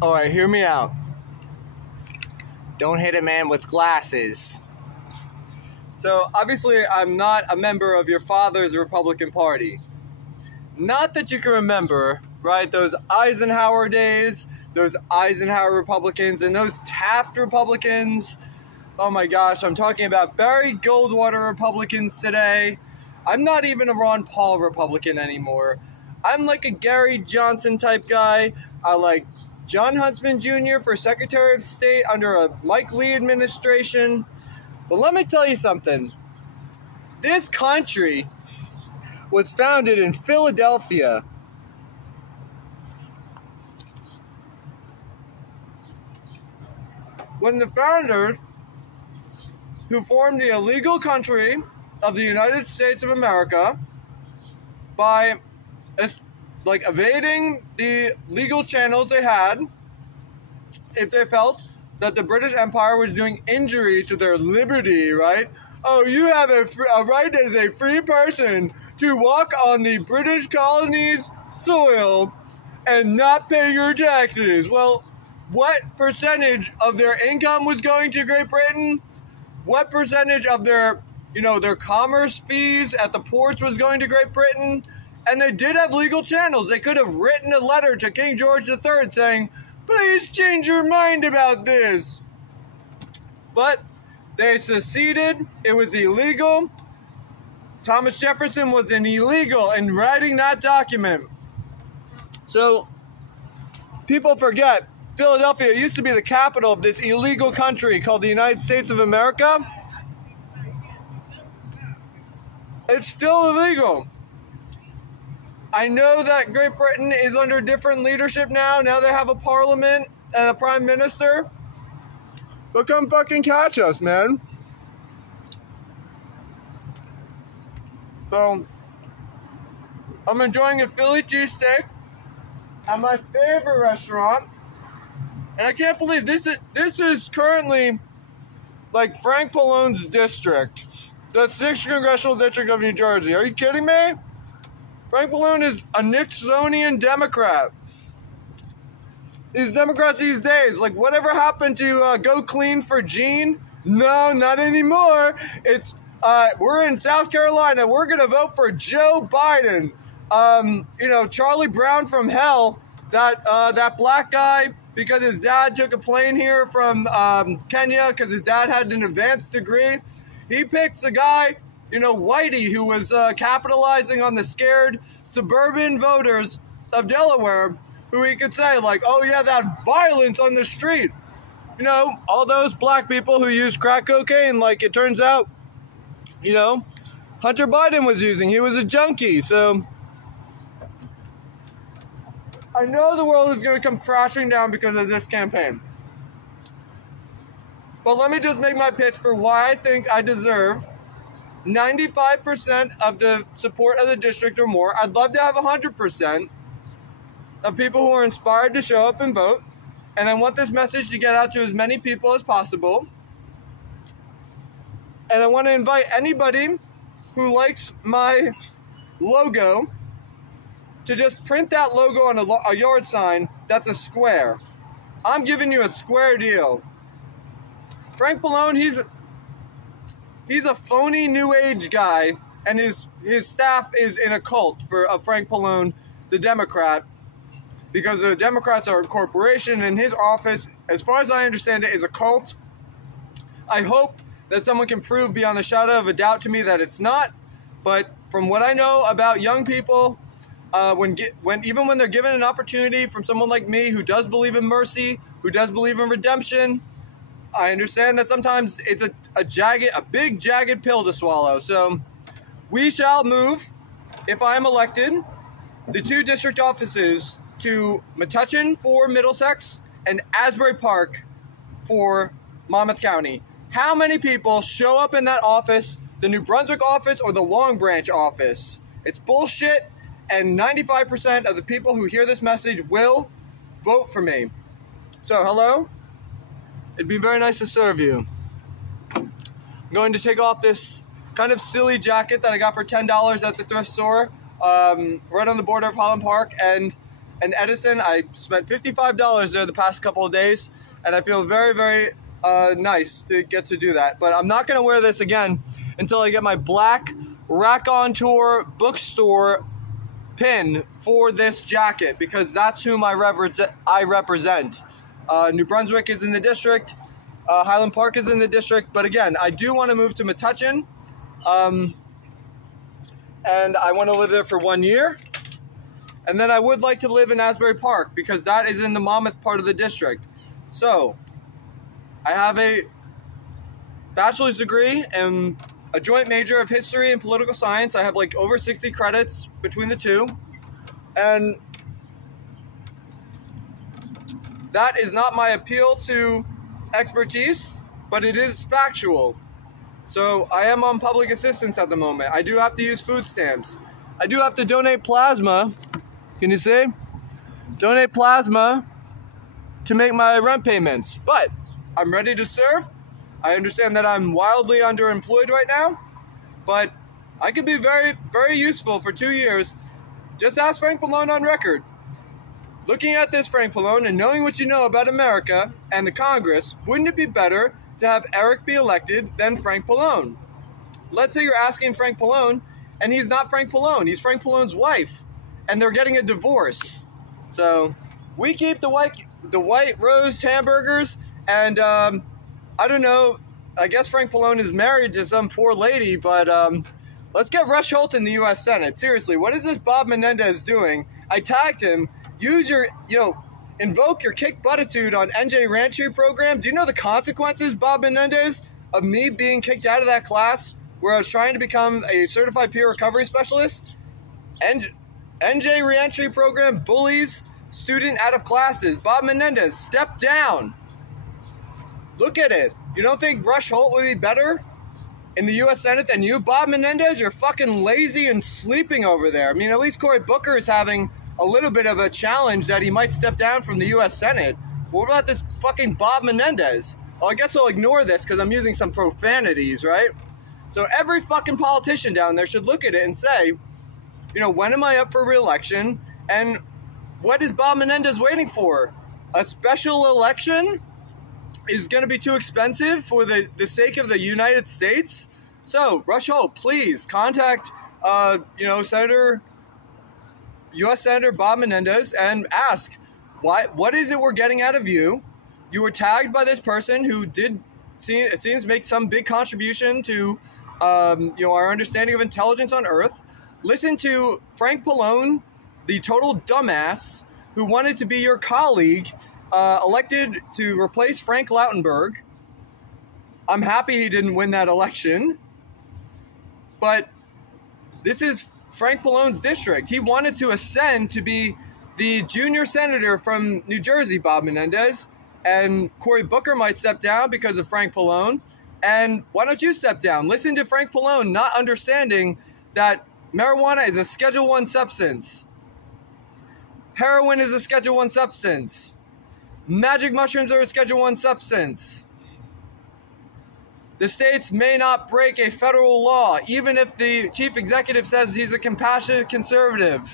Alright, hear me out. Don't hit a man with glasses. So, obviously, I'm not a member of your father's Republican Party. Not that you can remember, right? Those Eisenhower days, those Eisenhower Republicans, and those Taft Republicans. Oh my gosh, I'm talking about Barry Goldwater Republicans today. I'm not even a Ron Paul Republican anymore. I'm like a Gary Johnson type guy. I like John Huntsman Jr. for Secretary of State under a Mike Lee administration. But let me tell you something. This country was founded in Philadelphia. When the founders, who formed the illegal country of the United States of America by evading the legal channels they had, if they felt that the British Empire was doing injury to their liberty, right? Oh, you have a right as a free person to walk on the British colony's soil and not pay your taxes. Well, what percentage of their income was going to Great Britain? What percentage of their commerce fees at the ports was going to Great Britain? And they did have legal channels. They could have written a letter to King George III saying, please change your mind about this. But they seceded. It was illegal. Thomas Jefferson was an illegal in writing that document. So people forget, Philadelphia used to be the capital of this illegal country called the United States of America. It's still illegal. I know that Great Britain is under different leadership now. Now they have a parliament and a prime minister. But come fucking catch us, man. So, I'm enjoying a Philly cheesesteak at my favorite restaurant. And I can't believe this is currently like Frank Pallone's district. The 6th Congressional District of New Jersey. Are you kidding me? Frank Pallone is a Nixonian Democrat. These Democrats these days, like whatever happened to Go Clean for Gene? No, not anymore. It's we're in South Carolina. We're gonna vote for Joe Biden. Charlie Brown from hell, that black guy, because his dad took a plane here from Kenya because his dad had an advanced degree. He picks a guy, Whitey, who was capitalizing on the scared suburban voters of Delaware, who he could say, like, oh yeah, that violence on the street. All those black people who use crack cocaine, like it turns out, Hunter Biden was using. He was a junkie, so I know the world is going to come crashing down because of this campaign. But let me just make my pitch for why I think I deserve 95% of the support of the district or more. I'd love to have 100% of people who are inspired to show up and vote. And I want this message to get out to as many people as possible. And I want to invite anybody who likes my logo to just print that logo on a yard sign that's a square. I'm giving you a square deal. Frank Pallone, he's a phony New Age guy, and his staff is in a cult of Frank Pallone, the Democrat, because the Democrats are a corporation, and his office, as far as I understand it, is a cult. I hope that someone can prove beyond a shadow of a doubt to me that it's not, but from what I know about young people, even when they're given an opportunity from someone like me who does believe in mercy, who does believe in redemption, I understand that sometimes it's a big jagged pill to swallow. So we shall move, if I am elected, the 2 district offices to Metuchen for Middlesex and Asbury Park for Monmouth County. How many people show up in that office, the New Brunswick office or the Long Branch office? It's bullshit, and 95% of the people who hear this message will vote for me. So, hello? It'd be very nice to serve you. I'm going to take off this kind of silly jacket that I got for $10 at the thrift store, right on the border of Holland Park, and and Edison. I spent $55 there the past couple of days, and I feel very, very nice to get to do that. But I'm not going to wear this again until I get my black Raconteur bookstore pin for this jacket, because that's whom I represent. New Brunswick is in the district. Highland Park is in the district. But again, I do want to move to Metuchen. And I want to live there for 1 year. And then I would like to live in Asbury Park, because that is in the Monmouth part of the district. So, I have a bachelor's degree and a joint major of history and political science. I have like over 60 credits between the two. And that is not my appeal to expertise, but it is factual. So I am on public assistance at the moment. I do have to use food stamps. I do have to donate plasma. Can you see? Donate plasma to make my rent payments. But I'm ready to serve. I understand that I'm wildly underemployed right now, but I could be very, very useful for 2 years. Just ask Frank Pallone on record. Looking at this, Frank Pallone, and knowing what you know about America and the Congress, wouldn't it be better to have Eric be elected than Frank Pallone? Let's say you're asking Frank Pallone, and he's not Frank Pallone. He's Frank Pallone's wife, and they're getting a divorce. So we keep the white roast hamburgers, and I don't know. I guess Frank Pallone is married to some poor lady, but let's get Rush Holt in the U.S. Senate. Seriously, what is this Bob Menendez doing? I tagged him. Use your, invoke your kick buttitude on NJ Rantry program. Do you know the consequences, Bob Menendez, of me being kicked out of that class where I was trying to become a certified peer recovery specialist? And NJ Reentry program bullies student out of classes. Bob Menendez, step down. Look at it. You don't think Rush Holt would be better in the U.S. Senate than you? Bob Menendez, you're fucking lazy and sleeping over there. I mean, at least Cory Booker is having a little bit of a challenge that he might step down from the U.S. Senate. What about this fucking Bob Menendez? Well, I guess I'll ignore this because I'm using some profanities, right? So every fucking politician down there should look at it and say, when am I up for re-election? And what is Bob Menendez waiting for? A special election is going to be too expensive for the sake of the United States? So, Rush Holt, please contact, U.S. Senator Bob Menendez and ask, what is it we're getting out of you? You were tagged by this person who did, it seems, make some big contribution to, our understanding of intelligence on Earth. Listen to Frank Pallone, the total dumbass who wanted to be your colleague, elected to replace Frank Lautenberg. I'm happy he didn't win that election, but this is Frank Pallone's district. He wanted to ascend to be the junior senator from New Jersey, Bob Menendez, and Cory Booker might step down because of Frank Pallone. And why don't you step down? Listen to Frank Pallone not understanding that marijuana is a Schedule I substance. Heroin is a Schedule I substance. Magic mushrooms are a Schedule I substance. The states may not break a federal law, even if the chief executive says he's a compassionate conservative.